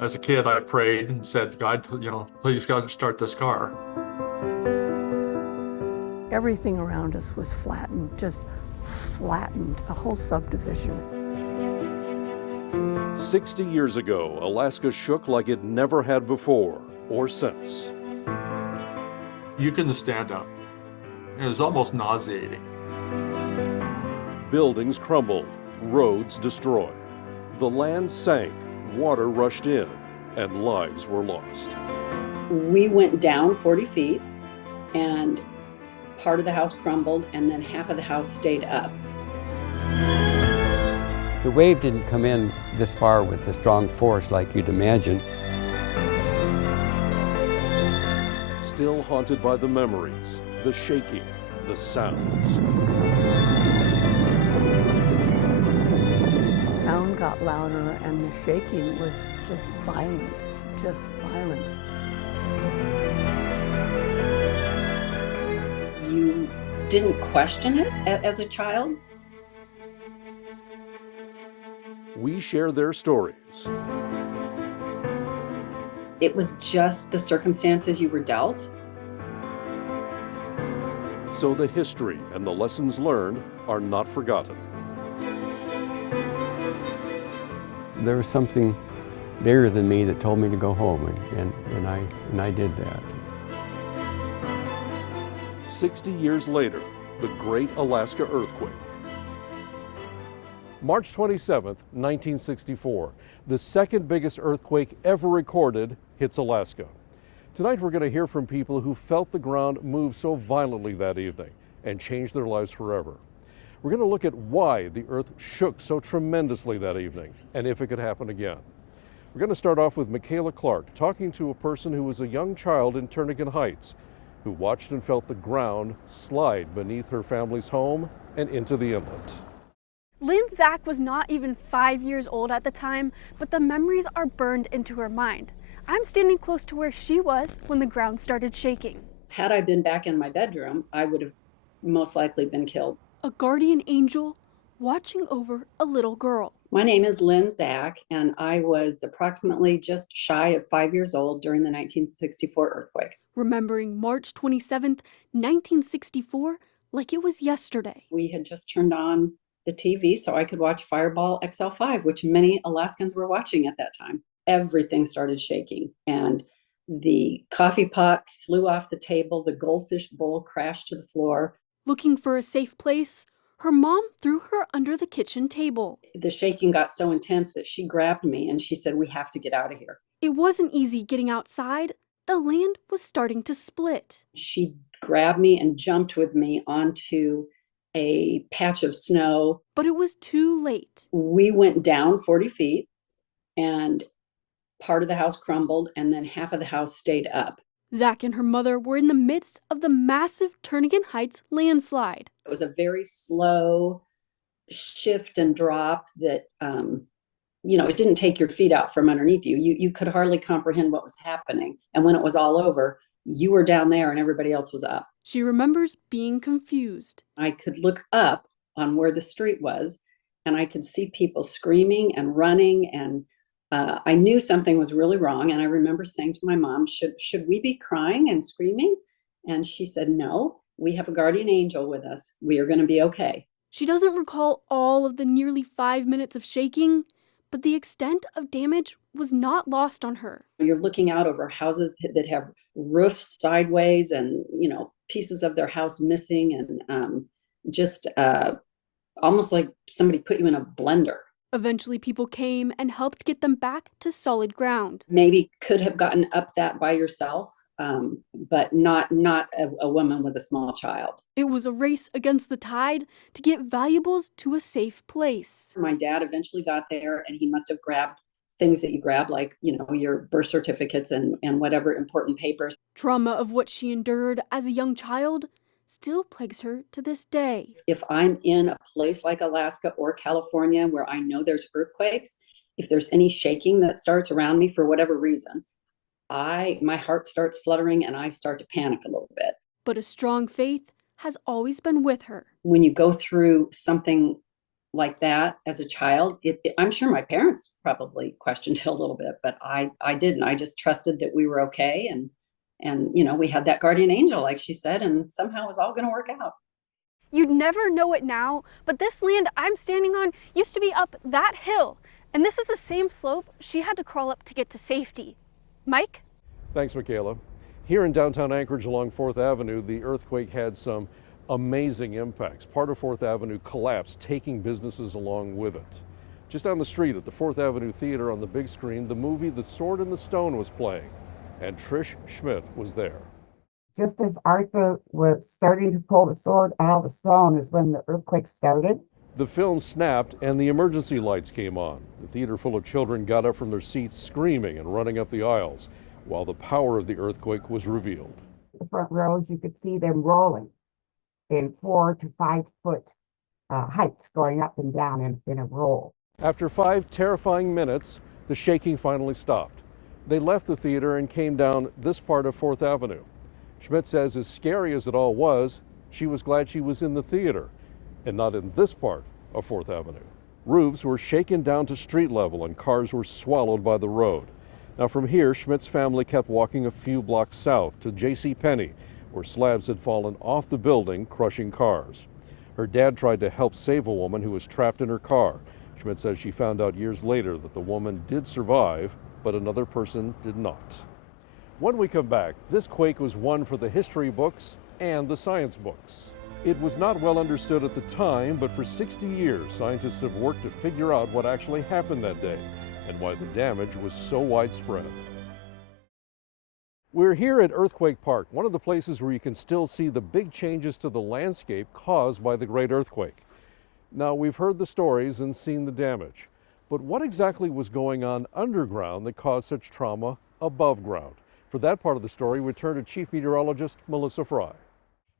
As a kid, I prayed and said, God, please God, start this car. Everything around us was flattened, just flattened, a whole subdivision. 60 years ago, Alaska shook like it never had before or since. You couldn't stand up. It was almost nauseating. Buildings crumbled, roads destroyed. The land sank, water rushed in, and lives were lost. We went down 40 feet, and part of the house crumbled, and then half of the house stayed up. The wave didn't come in this far with a strong force like you'd imagine. Still haunted by the memories, the shaking, the sounds. Sound got louder and the shaking was just violent, just violent. You didn't question it as a child? We share their stories. It was just the circumstances you were dealt. So the history and the lessons learned are not forgotten. There was something bigger than me that told me to go home, and I did that. 60 years later, the Great Alaska Earthquake. March 27th, 1964, the second biggest earthquake ever recorded hits Alaska. Tonight we're going to hear from people who felt the ground move so violently that evening and changed their lives forever. We're going to look at why the earth shook so tremendously that evening and if it could happen again. We're going to start off with Michaela Clark talking to a person who was a young child in Turnagain Heights who watched and felt the ground slide beneath her family's home and into the inlet. Lynn Zach was not even 5 years old at the time, but the memories are burned into her mind. I'm standing close to where she was when the ground started shaking. Had I been back in my bedroom, I would have most likely been killed. A guardian angel watching over a little girl. My name is Lynn Zach, and I was approximately just shy of 5 years old during the 1964 earthquake. Remembering March 27th, 1964, like it was yesterday. We had just turned on the TV so I could watch Fireball XL5, which many Alaskans were watching at that time. Everything started shaking, and the coffee pot flew off the table, the goldfish bowl crashed to the floor. Looking for a safe place, her mom threw her under the kitchen table. The shaking got so intense that she grabbed me and she said, "We have to get out of here." It wasn't easy getting outside. The land was starting to split. She grabbed me and jumped with me onto a patch of snow. But it was too late. We went down 40 feet, and part of the house crumbled, and then half of the house stayed up. Zach and her mother were in the midst of the massive Turnagain Heights landslide. It was a very slow shift and drop that, it didn't take your feet out from underneath you. You could hardly comprehend what was happening. And when it was all over, you were down there and everybody else was up. She remembers being confused. I could look up on where the street was, and I could see people screaming and running, and I knew something was really wrong. And I remember saying to my mom, should we be crying and screaming? And she said, "No, we have a guardian angel with us. We are going to be okay." She doesn't recall all of the nearly 5 minutes of shaking, but the extent of damage was not lost on her. You're looking out over houses that have roofs sideways and, pieces of their house missing, and just almost like somebody put you in a blender. Eventually, people came and helped get them back to solid ground. Maybe could have gotten up that by yourself, but not a woman with a small child. It was a race against the tide to get valuables to a safe place. My dad eventually got there, and he must have grabbed things that you grab, like, your birth certificates and whatever important papers. Trauma of what she endured as a young child still plagues her to this day. If I'm in a place like Alaska or California where I know there's earthquakes, if there's any shaking that starts around me for whatever reason, my heart starts fluttering and I start to panic a little bit. But a strong faith has always been with her. When you go through something like that as a child. I'm sure my parents probably questioned it a little bit, but I didn't. I just trusted that we were okay, and we had that guardian angel, like she said, and somehow it was all going to work out. You'd never know it now, but this land I'm standing on used to be up that hill, and this is the same slope she had to crawl up to get to safety. Mike? Thanks, Michaela. Here in downtown Anchorage along 4th Avenue, the earthquake had some amazing impacts. Part of 4th Avenue collapsed, taking businesses along with it. Just down the street at the 4th Avenue Theater on the big screen, the movie The Sword and the Stone was playing, and Trish Schmidt was there. Just as Arthur was starting to pull the sword out of the stone is when the earthquake started. The film snapped and the emergency lights came on. The theater full of children got up from their seats screaming and running up the aisles while the power of the earthquake was revealed. The front rows, you could see them rolling in 4 to 5 foot heights going up and down in a roll. After 5 terrifying minutes, the shaking finally stopped. They left the theater and came down this part of 4th Avenue. Schmidt says as scary as it all was, she was glad she was in the theater and not in this part of 4th Avenue. Roofs were shaken down to street level and cars were swallowed by the road. Now from here, Schmidt's family kept walking a few blocks south to J.C. Penney, where slabs had fallen off the building, crushing cars. Her dad tried to help save a woman who was trapped in her car. Schmidt says she found out years later that the woman did survive, but another person did not. When we come back, this quake was one for the history books and the science books. It was not well understood at the time, but for 60 years, scientists have worked to figure out what actually happened that day and why the damage was so widespread. We're here at Earthquake Park, one of the places where you can still see the big changes to the landscape caused by the great earthquake. Now, we've heard the stories and seen the damage, but what exactly was going on underground that caused such trauma above ground? For that part of the story, we turn to Chief Meteorologist Melissa Fry.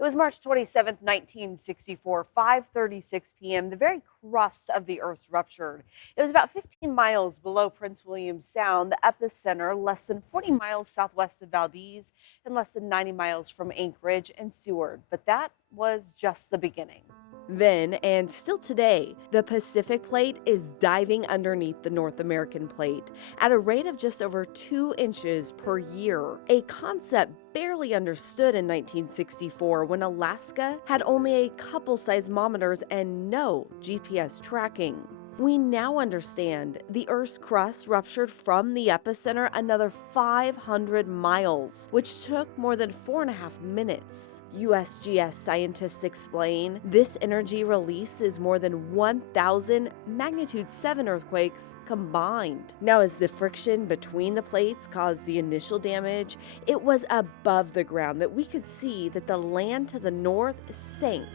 It was March 27th, 1964, 5:36 p.m. The very crust of the Earth ruptured. It was about 15 miles below Prince William Sound, the epicenter less than 40 miles southwest of Valdez and less than 90 miles from Anchorage and Seward. But that was just the beginning. Then, and still today, the Pacific Plate is diving underneath the North American Plate at a rate of just over 2 inches per year, a concept barely understood in 1964 when Alaska had only a couple seismometers and no GPS tracking. We now understand the Earth's crust ruptured from the epicenter another 500 miles, which took more than 4.5 minutes. USGS scientists explain this energy release is more than 1,000 magnitude 7 earthquakes combined. Now, as the friction between the plates caused the initial damage, it was above the ground that we could see that the land to the north sank,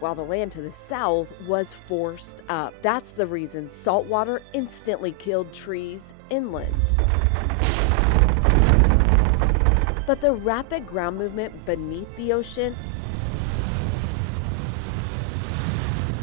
while the land to the south was forced up. That's the reason salt water instantly killed trees inland. But the rapid ground movement beneath the ocean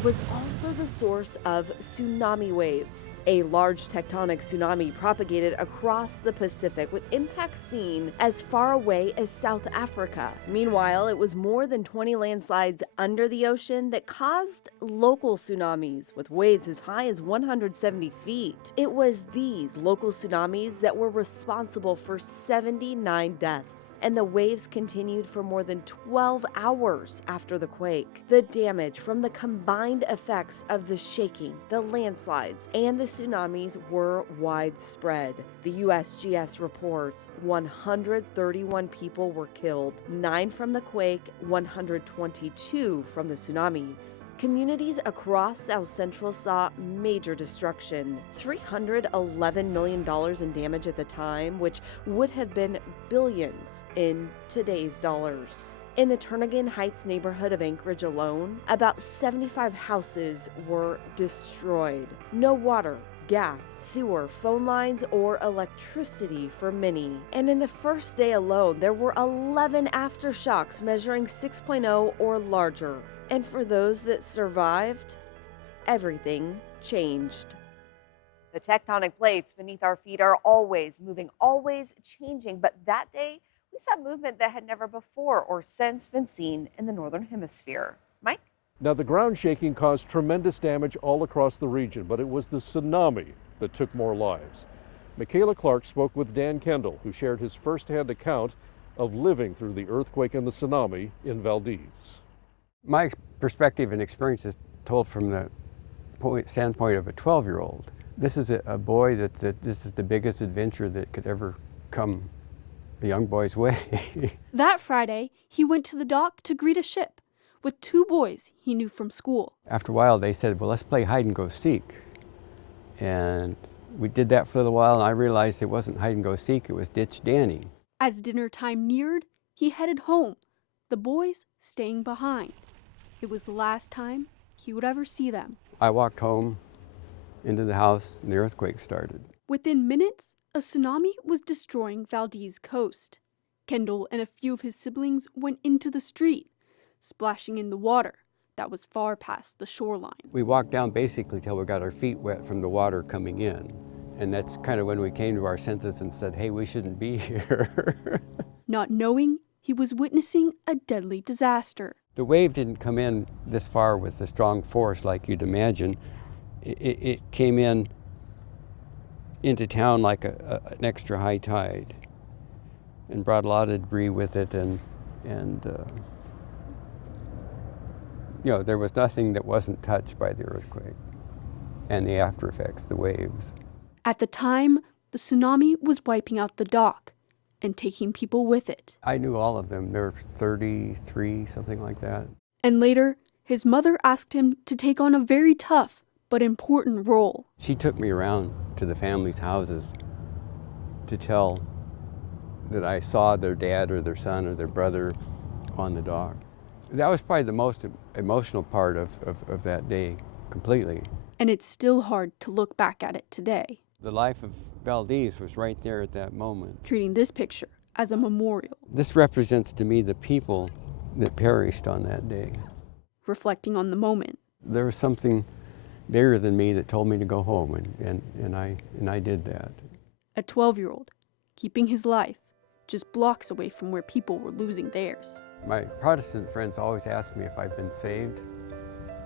was also the source of tsunami waves. A large tectonic tsunami propagated across the Pacific with impacts seen as far away as South Africa. Meanwhile, it was more than 20 landslides under the ocean that caused local tsunamis with waves as high as 170 feet. It was these local tsunamis that were responsible for 79 deaths, and the waves continued for more than 12 hours after the quake. The damage from the combined effects of the shaking, the landslides, and the tsunamis were widespread. The USGS reports 131 people were killed, 9 from the quake, 122 from the tsunamis. Communities across South Central saw major destruction, $311 million in damage at the time, which would have been billions in today's dollars. In the Turnagain Heights neighborhood of Anchorage alone, about 75 houses were destroyed. No water, gas, sewer, phone lines, or electricity for many. And in the first day alone, there were 11 aftershocks measuring 6.0 or larger. And for those that survived, everything changed. The tectonic plates beneath our feet are always moving, always changing, but that day, we saw movement that had never before or since been seen in the Northern Hemisphere. Mike? Now, the ground shaking caused tremendous damage all across the region, but it was the tsunami that took more lives. Michaela Clark spoke with Dan Kendall, who shared his firsthand account of living through the earthquake and the tsunami in Valdez. My perspective and experience is told from the standpoint of a 12-year-old. This is a boy that this is the biggest adventure that could ever come a young boy's way. That Friday, he went to the dock to greet a ship with two boys he knew from school. After a while, they said, well, let's play hide and go seek. And we did that for a little while, and I realized it wasn't hide and go seek, it was ditch Danny. As dinner time neared, he headed home, the boys staying behind. It was the last time he would ever see them. I walked home into the house, and the earthquake started. Within minutes, a tsunami was destroying Valdez coast. Kendall and a few of his siblings went into the street, splashing in the water that was far past the shoreline. We walked down basically till we got our feet wet from the water coming in. And that's kind of when we came to our senses and said, hey, we shouldn't be here. Not knowing he was witnessing a deadly disaster. The wave didn't come in this far with a strong force like you'd imagine. It came into town like an extra high tide and brought a lot of debris with it, and you know, there was nothing that wasn't touched by the earthquake and the after effects, the waves. At the time, the tsunami was wiping out the dock and taking people with it. I knew all of them. There were 33, something like that. And later, his mother asked him to take on a very tough but important role. She took me around to the family's houses to tell that I saw their dad or their son or their brother on the dock. That was probably the most emotional part of that day, completely. And it's still hard to look back at it today. The life of Valdez was right there at that moment. Treating this picture as a memorial. This represents to me the people that perished on that day. Reflecting on the moment. There was something bigger than me that told me to go home, and I did that. A 12-year-old, keeping his life just blocks away from where people were losing theirs. My Protestant friends always ask me if I've been saved,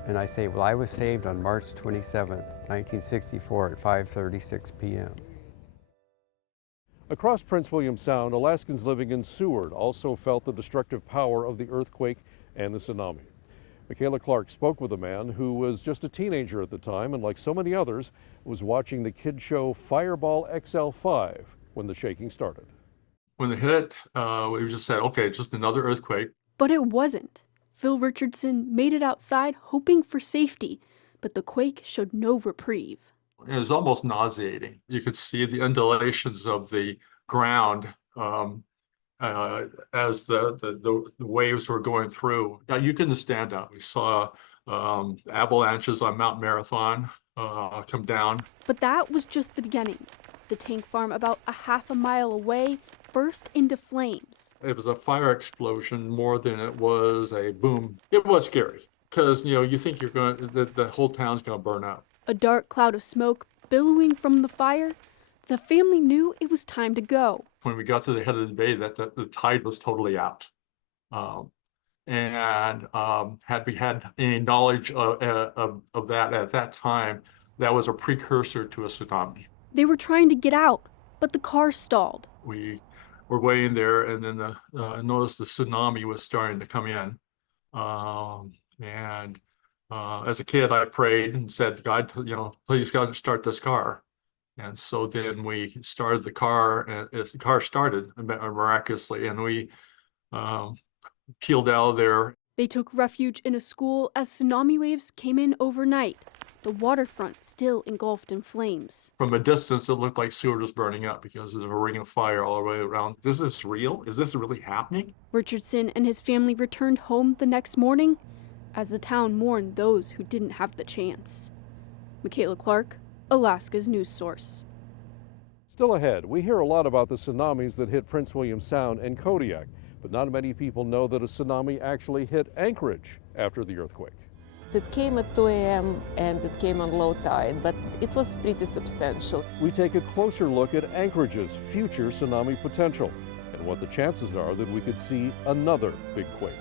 and I say, well, I was saved on March 27th, 1964 at 5:36 p.m. Across Prince William Sound, Alaskans living in Seward also felt the destructive power of the earthquake and the tsunami. Michaela Clark spoke with a man who was just a teenager at the time and, like so many others, was watching the kid show Fireball XL5 when the shaking started. When it hit, we just said, okay, just another earthquake. But it wasn't. Phil Richardson made it outside hoping for safety, but the quake showed no reprieve. It was almost nauseating. You could see the undulations of the ground as the waves were going through. Yeah, you couldn't stand up. We saw avalanches on Mount Marathon come down. But that was just the beginning. The tank farm about a half a mile away burst into flames. It was a fire explosion more than it was a boom. It was scary because, you know, you think the whole town's going to burn up. A dark cloud of smoke billowing from the fire, the family knew it was time to go. When we got to the head of the bay, the tide was totally out. Had we had any knowledge of that at that time, that was a precursor to a tsunami. They were trying to get out, but the car stalled. We were waiting there, and then noticed the tsunami was starting to come in. As a kid, I prayed and said, God, you know, please God, start this car. And so then we started the car, and the car started miraculously, and we peeled out of there. They took refuge in a school as tsunami waves came in overnight, the waterfront still engulfed in flames. From a distance, it looked like Seward was burning up because there's a ring of fire all the way around. Is this real? Is this really happening? Richardson and his family returned home the next morning as the town mourned those who didn't have the chance. Michaela Clark, Alaska's news source. Still ahead, we hear a lot about the tsunamis that hit Prince William Sound and Kodiak, but not many people know that a tsunami actually hit Anchorage after the earthquake. It came at 2 a.m. and it came on low tide, but it was pretty substantial. We take a closer look at Anchorage's future tsunami potential and what the chances are that we could see another big quake.